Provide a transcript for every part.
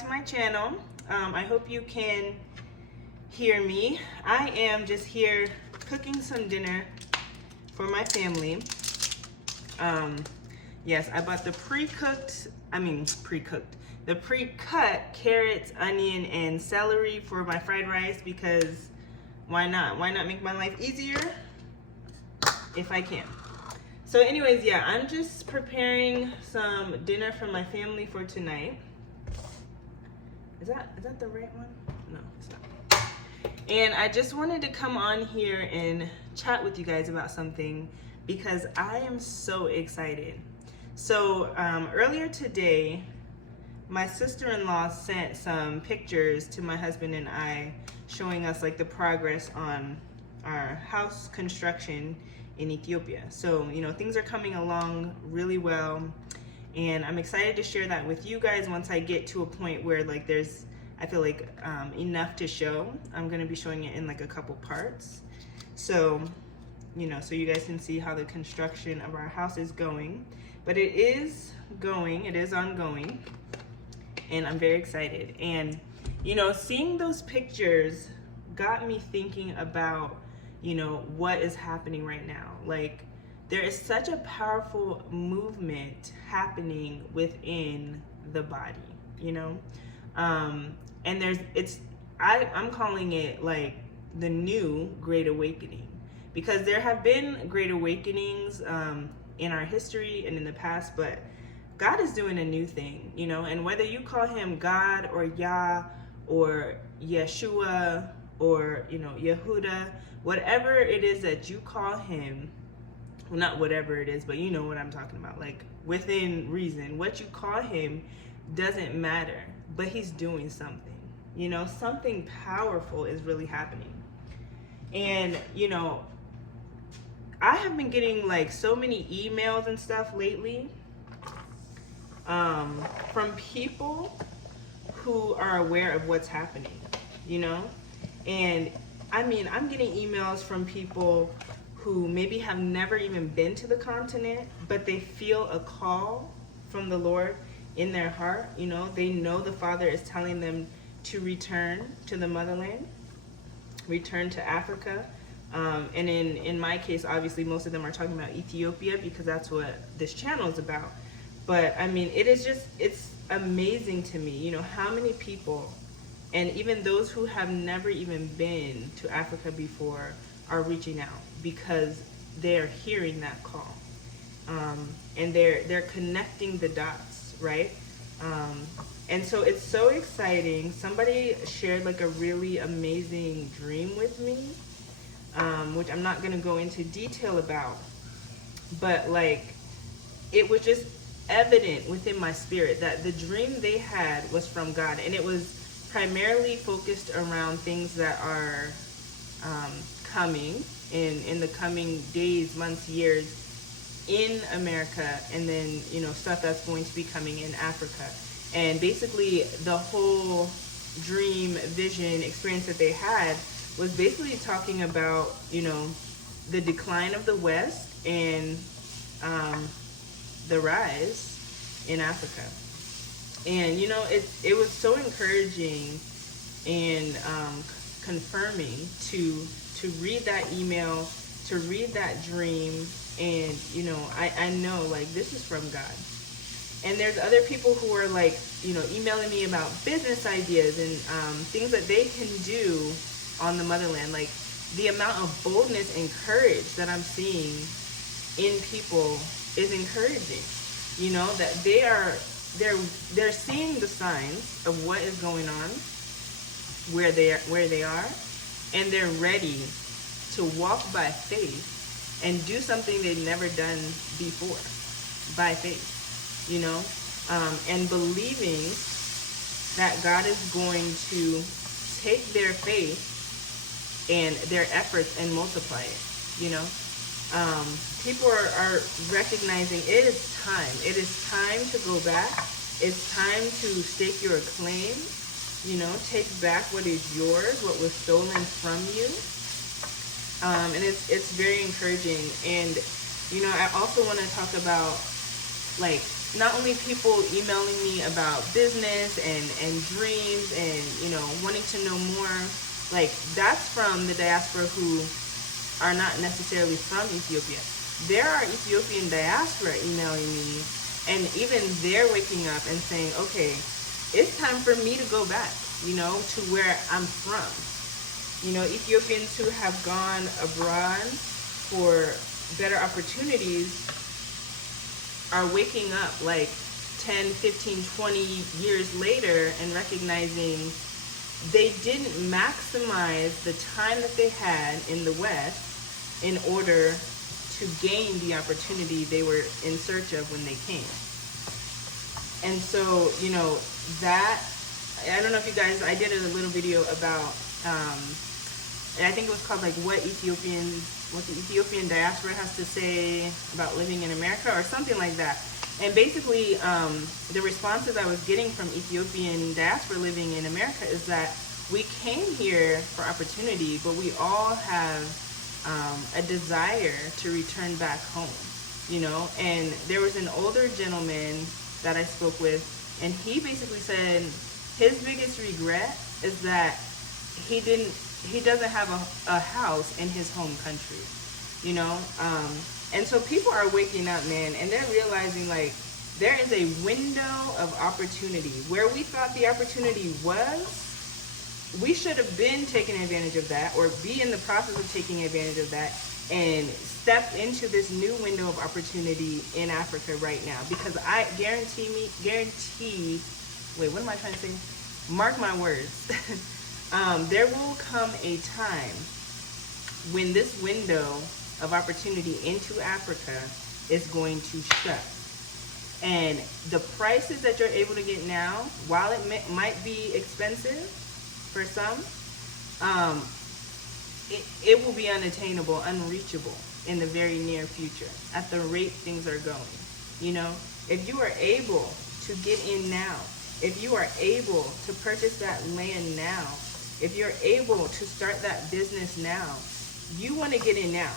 to my channel. I hope you can hear me. I am just here cooking some dinner for my family. Yes, I bought the pre-cut carrots, onion, and celery for my fried rice because why not? Why not make my life easier if I can? So anyways, yeah, I'm just preparing some dinner for my family for tonight. Is that the right one? No, it's not. And I just wanted to come on here and chat with you guys about something because I am so excited. So earlier today, my sister-in-law sent some pictures to my husband and I showing us like the progress on our house construction in Ethiopia. So, you know, things are coming along really well, and I'm excited to share that with you guys once I get to a point where like there's, I feel like enough to show. I'm gonna be showing it in like a couple parts. So, you know, so you guys can see how the construction of our house is going. But it is ongoing, and I'm very excited. And, you know, seeing those pictures got me thinking about, you know, what is happening right now. Like, there is such a powerful movement happening within the body, you know? And I'm calling it like the new Great Awakening, because there have been Great Awakenings in our history and in the past, but God is doing a new thing, you know? And whether you call him God or Yah or Yeshua or, you know, Yehuda, whatever it is that you call him, well, not whatever it is, but you know what I'm talking about, like within reason, what you call him doesn't matter, but he's doing something, you know, something powerful is really happening. And, you know, I have been getting like so many emails and stuff lately from people who are aware of what's happening, you know? And I mean, I'm getting emails from people who maybe have never even been to the continent, but they feel a call from the Lord in their heart. You know, they know the Father is telling them to return to the motherland, return to Africa. And in my case, obviously, most of them are talking about Ethiopia because that's what this channel is about. But I mean, it's amazing to me, you know, how many people, and even those who have never even been to Africa before, are reaching out because they're hearing that call. And they're connecting the dots, right? And so it's so exciting. Somebody shared like a really amazing dream with me, which I'm not gonna go into detail about, but like, it was just evident within my spirit that the dream they had was from God, and it was primarily focused around things that are coming in the coming days, months, years in America, and then, you know, stuff that's going to be coming in Africa. And basically the whole dream, vision, experience that they had was basically talking about, you know, the decline of the West and the rise in Africa. And, you know, it was so encouraging and confirming to read that email, to read that dream, and, you know, I know, like, this is from God. And there's other people who are, like, you know, emailing me about business ideas and things that they can do on the motherland. Like, the amount of boldness and courage that I'm seeing in people is encouraging. You know, that they're seeing the signs of what is going on where they are, and they're ready to walk by faith and do something they've never done before by faith, you know, and believing that God is going to take their faith and their efforts and multiply it, you know. People are recognizing it is time. It is time to go back. It's time to stake your claim, you know, take back what is yours, what was stolen from you. And it's very encouraging. And, you know, I also want to talk about, like, not only people emailing me about business and dreams and, wanting to know more, like that's from the diaspora who are not necessarily from Ethiopia. There are Ethiopian diaspora emailing me, and even they're waking up and saying, okay, it's time for me to go back, to where I'm from. Ethiopians who have gone abroad for better opportunities are waking up like 10, 15, 20 years later and recognizing they didn't maximize the time that they had in the West in order to gain the opportunity they were in search of when they came. And so, that, I don't know if you guys, I did a little video about, and I think it was called like what the Ethiopian diaspora has to say about living in America or something like that. And basically, the responses I was getting from Ethiopian diaspora living in America is that we came here for opportunity, but we all have a desire to return back home, And there was an older gentleman that I spoke with, and he basically said his biggest regret is that he doesn't have a house in his home country, and so people are waking up, man, and they're realizing like there is a window of opportunity where we thought the opportunity was. We should have been taking advantage of that, or be in the process of taking advantage of that, and step into this new window of opportunity in Africa right now. Because I guarantee, wait, what am I trying to say? Mark my words. There will come a time when this window of opportunity into Africa is going to shut. And the prices that you're able to get now, while it might be expensive for some, it will be unattainable, unreachable in the very near future at the rate things are going. If you are able to get in now, if you are able to purchase that land now, if you're able to start that business now, you want to get in now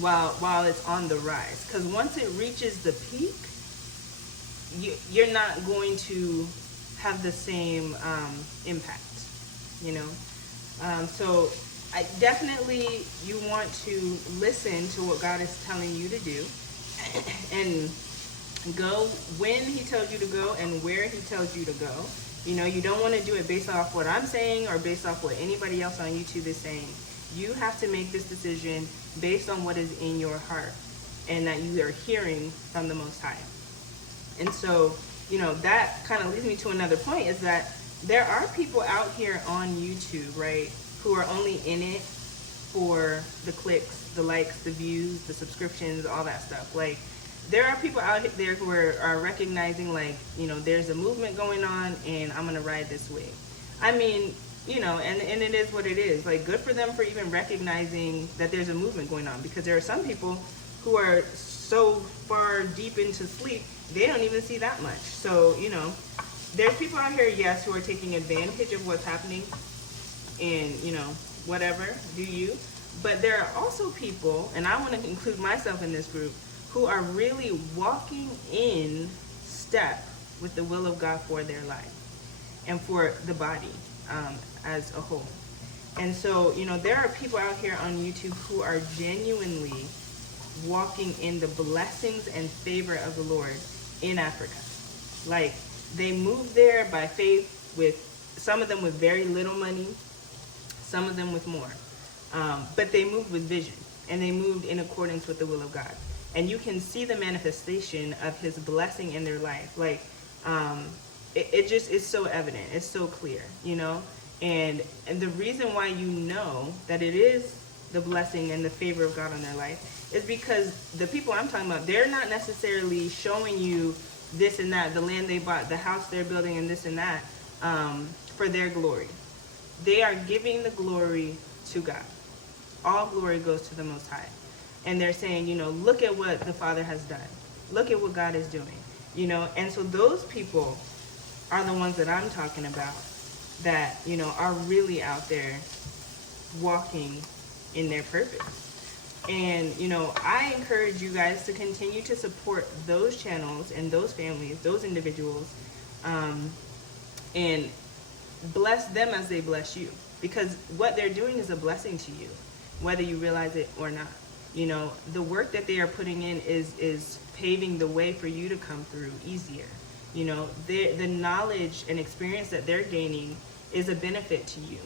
while it's on the rise. Because once it reaches the peak, you're not going to have the same impact, So I definitely, you want to listen to what God is telling you to do and go when he tells you to go and where he tells you to go. You don't want to do it based off what I'm saying or based off what anybody else on YouTube is saying. You have to make this decision based on what is in your heart and that you are hearing from the Most High. And so, that kind of leads me to another point, is that there are people out here on YouTube, right, who are only in it for the clicks, the likes, the views, the subscriptions, all that stuff. Like, there are people out there who are recognizing, like, there's a movement going on and I'm going to ride this wave. I mean, and it is what it is. Like, good for them for even recognizing that there's a movement going on, because there are some people who are so far deep into sleep, they don't even see that much. So, there's people out here, yes, who are taking advantage of what's happening and, whatever, do you. But there are also people, and I want to include myself in this group, who are really walking in step with the will of God for their life and for the body as a whole. And so, there are people out here on YouTube who are genuinely walking in the blessings and favor of the Lord in Africa. Like, they moved there by faith, with some of them with very little money, some of them with more. But they moved with vision, and they moved in accordance with the will of God. And you can see the manifestation of his blessing in their life. Like, it just is so evident. It's so clear, And the reason why that it is the blessing and the favor of God on their life is because the people I'm talking about, they're not necessarily showing you this and that, the land they bought, the house they're building, and this and that, for their glory. They are giving the glory to God. All glory goes to the Most High. And they're saying, look at what the Father has done. Look at what God is doing, And so those people are the ones that I'm talking about that, are really out there walking in their purpose. And, you know, I encourage you guys to continue to support those channels and those families, those individuals, and bless them as they bless you. Because what they're doing is a blessing to you, whether you realize it or not. You know, the work that they are putting in is paving the way for you to come through easier. You know, the knowledge and experience that they're gaining is a benefit to you.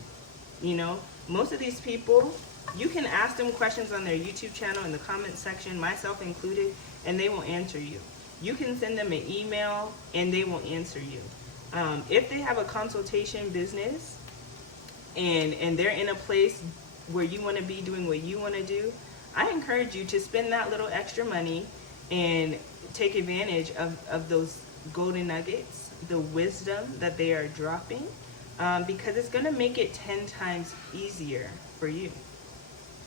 You know, most of these people, you can ask them questions on their YouTube channel in the comment section, myself included, and they will answer you. You can send them an email and they will answer you. If they have a consultation business and they're in a place where you want to be doing what you want to do, I encourage you to spend that little extra money and take advantage of those golden nuggets, the wisdom that they are dropping, because it's going to make it 10 times easier for you.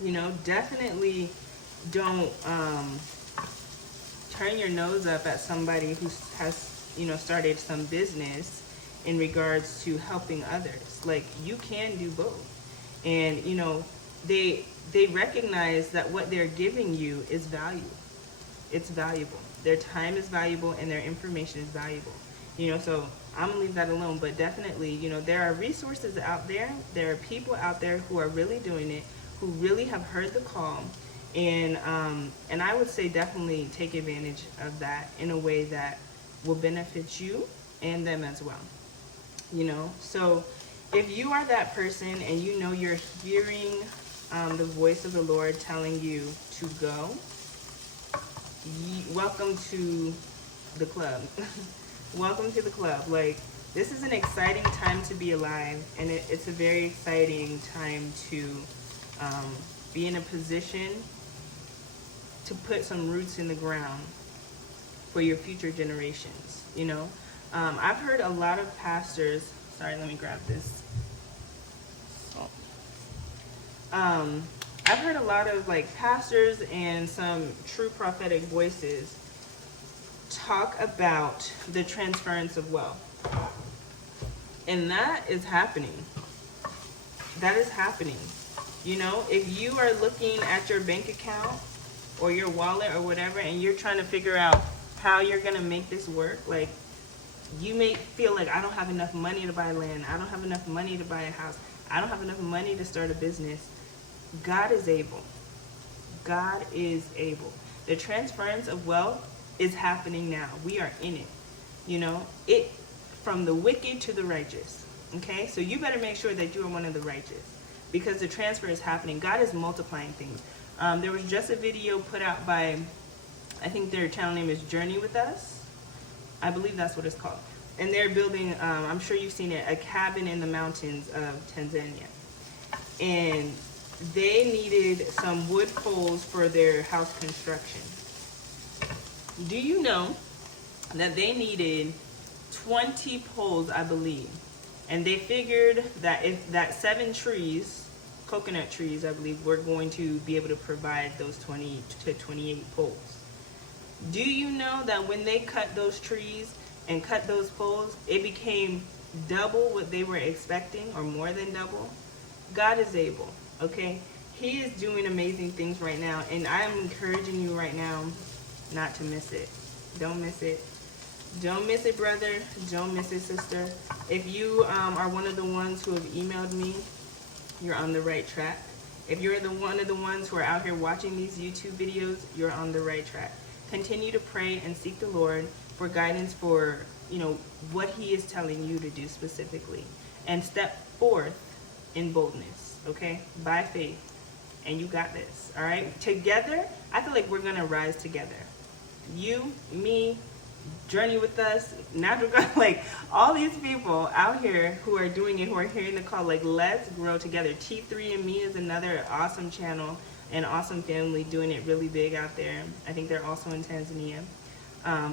You know, definitely don't turn your nose up at somebody who has, you know, started some business in regards to helping others. Like, you can do both. And, you know, they recognize that what they're giving you is value. It's valuable. Their time is valuable and their information is valuable. You know, so I'm gonna leave that alone, but definitely, you know, there are resources out there. There are people out there who are really doing it, who really have heard the call, and I would say definitely take advantage of that in a way that will benefit you and them as well. You know, so if you are that person and you know you're hearing the voice of the Lord telling you to go, welcome to the club. Welcome to the club. Like, this is an exciting time to be alive, and it's a very exciting time to be in a position to put some roots in the ground for your future generations. You know, I've heard a lot of pastors, sorry, let me grab this. I've heard a lot of like pastors and some true prophetic voices talk about the transference of wealth. And that is happening. That is happening. You know, if you are looking at your bank account or your wallet or whatever, and you're trying to figure out how you're going to make this work, like, you may feel like, I don't have enough money to buy land. I don't have enough money to buy a house. I don't have enough money to start a business. God is able. God is able. The transference of wealth is happening now. We are in it. You know, it from the wicked to the righteous. Okay? So you better make sure that you are one of the righteous, because the transfer is happening. God is multiplying things. There was just a video put out by, I think their channel name is Journey With Us. I believe that's what it's called. And they're building, I'm sure you've seen it, a cabin in the mountains of Tanzania. And they needed some wood poles for their house construction. Do you know that they needed 20 poles, I believe? And they figured that if that 7 trees, coconut trees, I believe, were going to be able to provide those 20 to 28 poles. Do you know that when they cut those trees and cut those poles, it became double what they were expecting, or more than double? God is able, okay? He is doing amazing things right now, and I'm encouraging you right now not to miss it. Don't miss it. Don't miss it, brother. Don't miss it, sister. If you are one of the ones who have emailed me, you're on the right track. If you're one of the ones who are out here watching these YouTube videos, you're on the right track. Continue to pray and seek the Lord for guidance for, you know, what He is telling you to do specifically. And step forth in boldness, okay? By faith. And you got this, all right? Together, I feel like we're going to rise together. You, me, Journey With Us, Natural God, like all these people out here who are doing it, who are hearing the call, like, let's grow together. T3andMe is another awesome channel and awesome family doing it really big out there. I think they're also in Tanzania.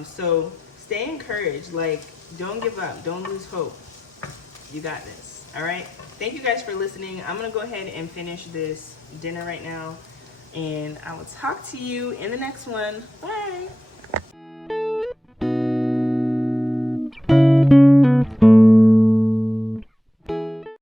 So stay encouraged. Like, don't give up. Don't lose hope. You got this. All right? Thank you guys for listening. I'm going to go ahead and finish this dinner right now, and I will talk to you in the next one. Bye.